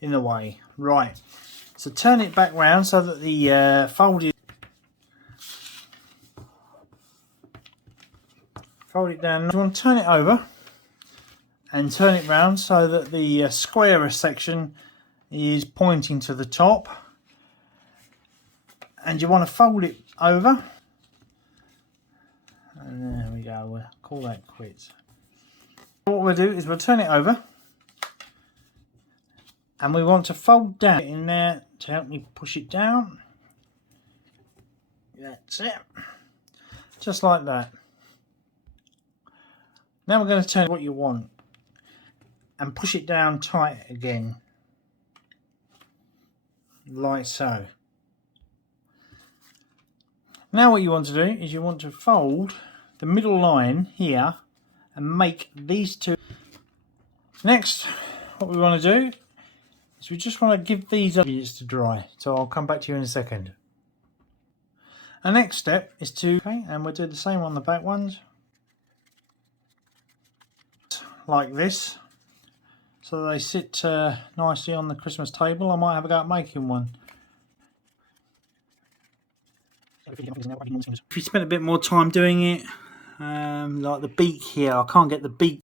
in the way. Right, so turn it back round so that the fold it down. You want to turn it over and turn it round so that the squarer section is pointing to the top, and you want to fold it over, and there we go, we'll call that quits. What we'll do is we'll turn it over, and we want to fold down in there to help me push it down. That's it, just like that. Now we're going to turn what you want and push it down tight again, like so. Now what you want to do is you want to fold the middle line here and make these two. Next, what we want to do is we just want to give these minutes to dry, so I'll come back to you in a second. Our next step is to, and we'll do the same on the back ones, like this, so they sit nicely on the Christmas table. I might have a go at making one. If you spend a bit more time doing it, like the beak here, I can't get the beak